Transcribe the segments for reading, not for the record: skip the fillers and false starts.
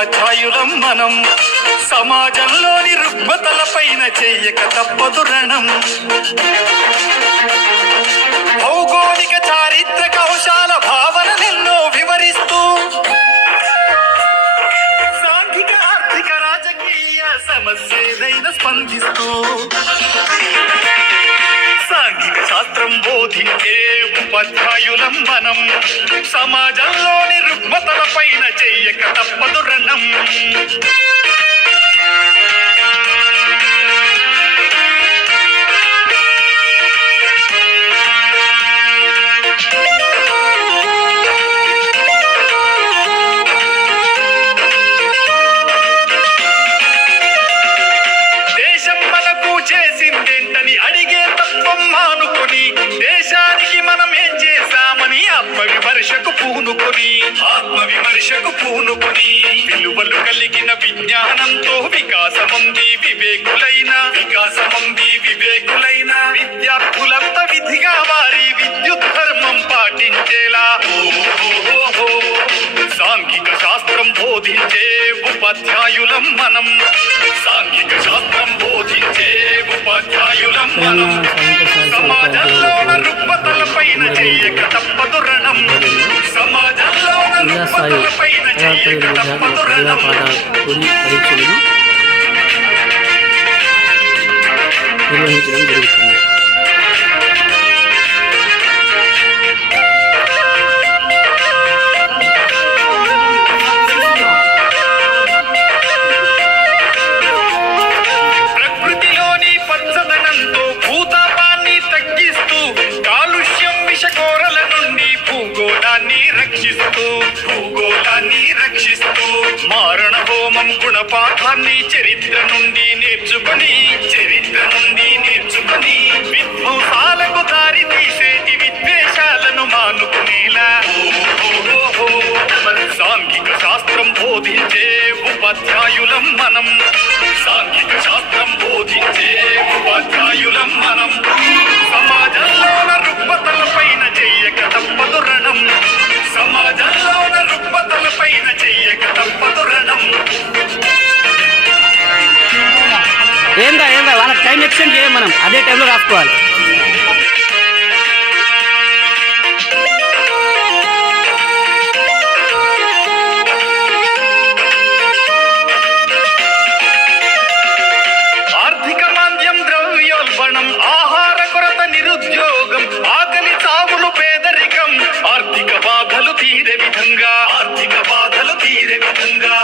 ఉపాధ్యాయులం మనం. సమాజంలోని రుగ్మతలపైన చెయ్యక తప్పదు రణం. భౌగోళిక చారిత్రక అంశాల భావనలెన్నో వివరిస్తూ సాంఘిక ఆర్థిక రాజకీయ సమస్యలైన స్పందిస్తూ సాంఘిక శాస్త్రం బోధించే ఉపాధ్యాయులం మనం. సమాజంలోని రుగ్మతలపైన చెయ్యక తప్పదు రణం. చేసిందేంటని అడిగే తత్వం మానుకొని దేశానికి మనం ఏం చేశామని ఆత్మవిమర్శకు పూనుకొని విలువలు కలిగిన విజ్ఞానంతో వికాసముంది వివేకులైన విద్యార్థులంతా విధిగా వారి విద్యుత్ ధర్మం పాటించేలా సాంఘిక శాస్త్రం బోధించే ఉపాధ్యాయులం మనం. సాంఘిక శాస్త్రం బోధించే ఉపాధ్యాయులం మనం. సమాజంలోన రుగ్మతలపైన చెయ్యక తప్పదు రణం. సమాజంలోన రుగ్మతలపైన చెయ్యక తప్పదు రణం. నిర్వహించడం జరుగుతుంది. ప్రకృతిలోని పచ్చదనంతో భూతాపాన్ని తగ్గిస్తూ కాలుష్యం విషకోరల నుండి భూగోళాన్ని రక్షిస్తూ మారణ హోమం గుణపాఠాన్ని చరిత్ర నుండి నేర్చుకొని విధ్వంసాలకు దారి తీసేటి విద్వేషాలను మానుకునేలా సాంఘిక శాస్త్రం బోధించే ఉపాధ్యాయులం మనం. సాంఘిక శాస్త్రం బోధించే ఉపాధ్యాయులం మనం. సమాజంలోన రుగ్మతలపైన చెయ్యక తప్పదు రణం. సమాజంలోన రుగ్మతలపైన చెయ్యక తప్పదు రణం. ఏందా వాళ్ళకి టైం ఎక్స్టెండ్ చేయం, మనం అదే టైంలో రాసుకోవాలి. ఆర్థిక మాంద్యం, ద్రవ్యోల్బణం, ఆహార కొరత, నిరుద్యోగం, ఆకలి చావులు, పేదరికం, ఆర్థిక బాధలు తీరే విధంగా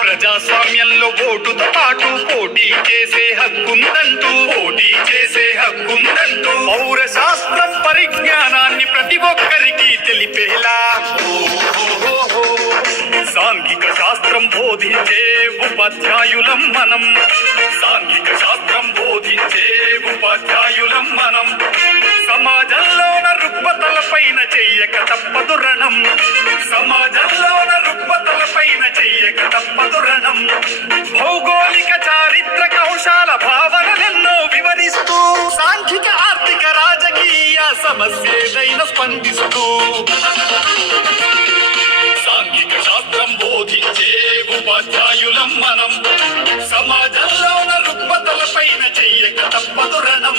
ప్రజాస్వామ్యంలో ఓటుతో పాటు పోటీ చేసే హక్కుందంటూ పౌర శాస్త్రం పరిజ్ఞానాన్ని ప్రతి ఒక్కరికి తెలిపేలా సాంఘిక శాస్త్రం బోధించే ఉపాధ్యాయులం మనం. సాంఘిక శాస్త్రం బోధించే ఉపాధ్యాయులం మనం. సమాజంలోన రుగ్మతలపైన చెయ్యక తప్పదు రణం. సమాజంలోన రుగ్మతలపైన చెయ్యక తప్పదు రణం. భౌగోళిక చారిత్రక అంశాల భావనలెన్నో వివరిస్తూ సాంఘిక ఆర్థిక రాజకీయ సమస్యలైన స్పందిస్తూ సాంఘిక శాస్త్రం బోధించే ఉపాధ్యాయులం మనం. సమాజంలోన రుగ్మతలపైన చెయ్యక తప్పదు రణం.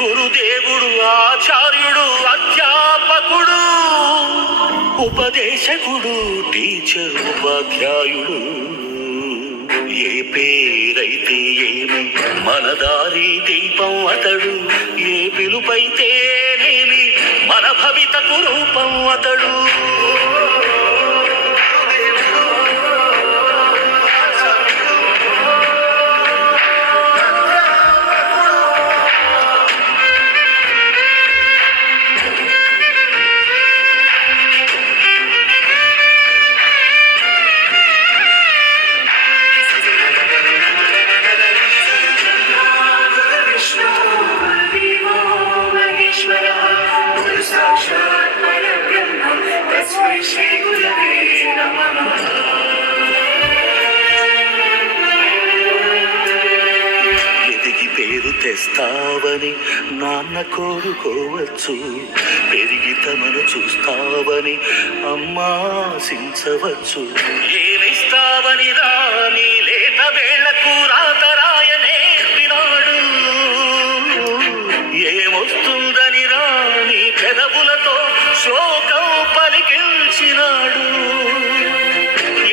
గురుదేవుడు, ఆచార్యుడు, అధ్యాపకుడు, ఉపదేశకుడు, టీచర్, ఉపాధ్యాయుడు. ఏ పేరైతే ఏమి మన దారి దీపం అతడు. ఏ పిలుపైతేనేమి మన భవితకు రూపం అతడు. ఎదిగి పేరు తెస్తావని నాన్న కోరుకోవచ్చు, పెరిగి తమను చూస్తావని అమ్మా ఆశించవచ్చు. ఏమిస్తావని రాని లేత వేళ్లకు రాతరాయ నేర్పినాడు, ఏమొస్తుందని రాని పెదవులతో శోకం పలికించినాడు.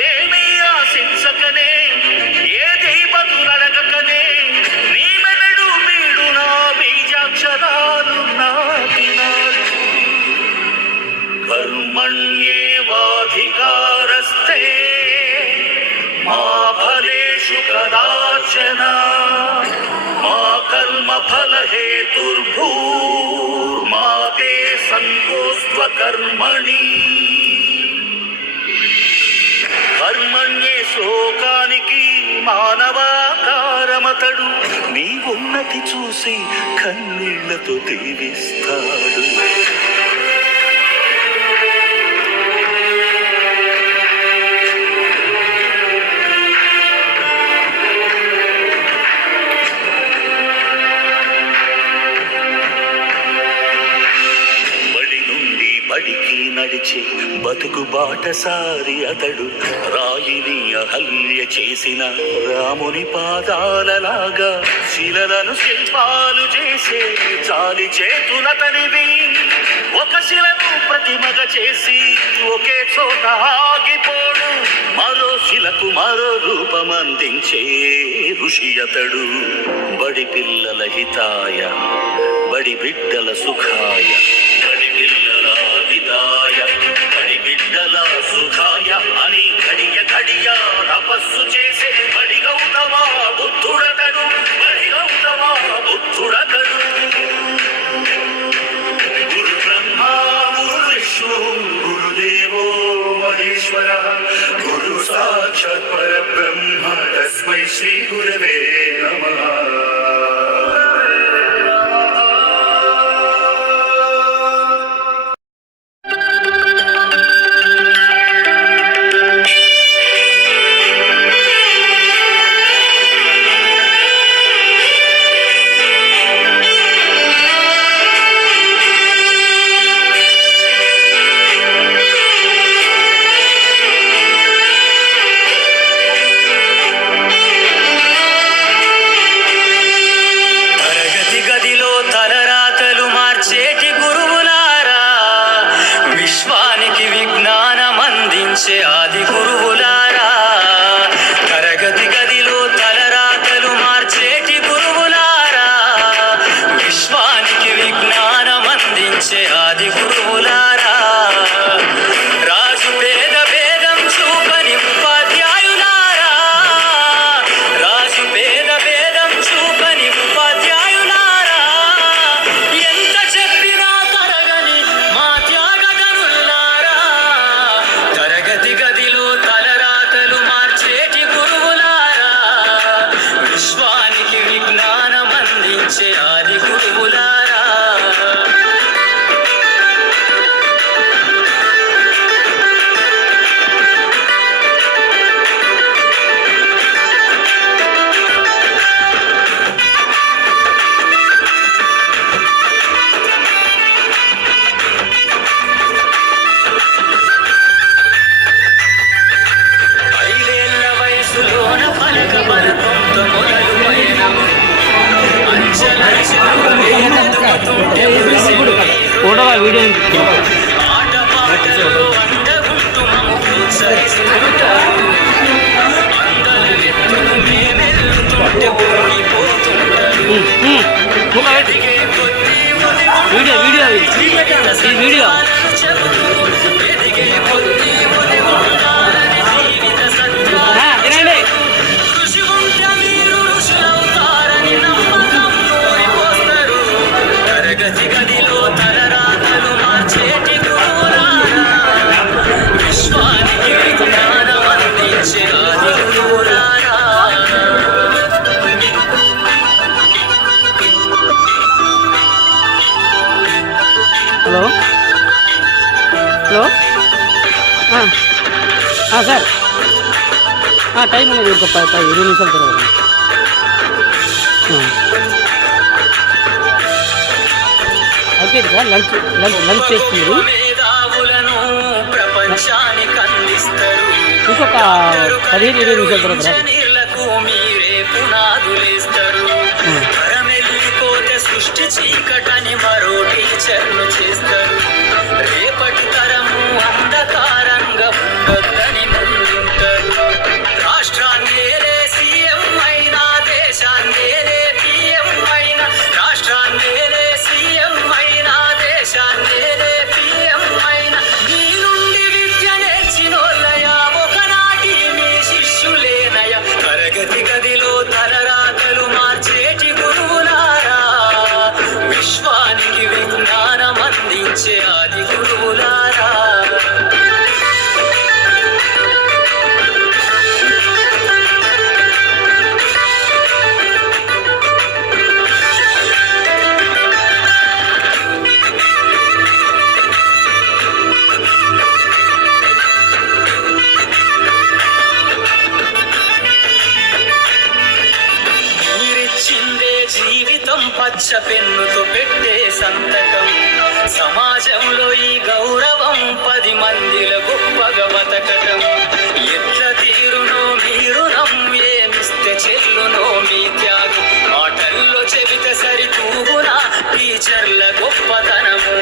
ఏమీ ఆశించకనే ఏది బదులడగకనే నీ మెదడు వీడు నా బీజాక్షరాలు నాటినాడు. కర్మణ్యేవాధికారస్తే మా ఫలేషు కదాచన మా కర్మ ఫల హేతుర్భూర్మా తే సంకోస్త్వ కర్మణి. కర్మణ్యే శ్లోకానికి మానవాకారమతడు, నీ ఉన్నతి చూసి కన్నీళ్లతో దీవిస్తాడు. బడికి నడిచే బతుకు బాటసారి అతడు, రాయిని అహల్య చేసిన రాముని పాదాలలాగా శిలలను శిల్పాలు చేసే చాలి చేతులతనివి. ఒక శిలను ప్రతిమగ చేసి ఒకే చోట ఆగిపోడు, మరో శిలకు మరో రూపమందించే ఋషి అతడు. బడి పిల్లల హితాయ బడి బిడ్డల సుఖాయ, బడి పిల్లల హితాయ బడి బిడ్డల సుఖాయ అని గడియ గడియ తపస్సు చేసే బడి గౌతమ బుద్ధుడతడు, బడి గౌతమ బుద్ధుడతడు. గురు బ్రహ్మ గురు విష్ణు గురుదేవో మహేశ్వర, గురు సాక్షాత్ పరబ్రహ్మ తస్మై శ్రీ గురవే నమః. ఆది గురువులారా, తరగతి గదిలో తలరాతలు మార్చేటి గురువులారా, విశ్వానికి విజ్ఞానం అందించే ఆది గురువులారా, రాజు పేద భేదం చూపని ఉపాధ్యాయులారా, రాజు పేద భేదం చూపని ఉపాధ్యాయులారా, ఎంత చెప్పినా తరగని మా త్యాగధనులారా, తరగతి గదిలో తలరాతలు మార్చేటి గురువులారా, విశ్వానికి విజ్ఞానం అందించే ఆది గురువులారా. ఐదేళ్ల వయసులోన పలక బలకంత మొదలు పయనం, అంచెలంచెలుగా ఎదుగుతుంటే మురిసిడు ఫోటో వీడియో ఆట పాటలో అండగుంటూ మమ్ము ప్రోత్సహిస్తుంటారు, అందల నెత్తులు మేమెల్లుతుంటే పొంగిపోతుంటారు, ఎదిగే కొద్దీ వీడియో వీడియో ఈ వీడియో చెబుతూ ఎదిగే కొద్దీ ఒదిగుంటారని జీవిత సత్యాలు తినండి. కృషి ఉంటే మీరు ఋషులవుతారని నమ్మకం నూరిపోస్తారు, తరగతి గదిలో తలరాతలు మార్చేటి గురువులారా, విశ్వానికి విజ్ఞానం అందించే ఆది గురువులారా. హలో హలో సార్ టైం ఉన్నది ఒక 20 నిమిషాల తర్వాత ఓకే సార్ లంచ్ చేస్తున్నారు ప్రపంచానికి అందిస్తారు ఇంకొక 15-20 నిమిషాల తర్వాత మీరే పునాదులేస్తారు వెళ్ళిపోతే సృష్టి చీకటని మరో టీచర్లు చేస్తారు రేపటి తరము అంధకారంగా ఉండొద్దని ముందుంటారు రాష్ట్రాన్నేలే సీఎం అయినా దేశాన్నేలే పిఎం అయినా రాష్ట్రాన్నేలే సీఎం అయినా దేశాన్నేలే పిఎం అయినా మీ నుండి విద్య నేర్చినోళ్ళయా ఒకనాటి మీ శిష్యులేనయా తరగతి గదిలో తలరాతలు మార్చేటి గురువులారా విశ్వానికి విజ్ఞానం అందించే ఆది గురువులారా మీరిచ్చిందే జీవితం పచ్చ పెన్నుతో పెట్టే సంతకం సమాజంలో ఈ గౌరవం 10 మందిలో గొప్పగా బతకటం ఎట్ల తీరునో మీరు ఏమిస్తే చెల్లునో మీ త్యాగం మాటల్లో చెబితే సరితూగునా టీచర్ల గొప్పతనము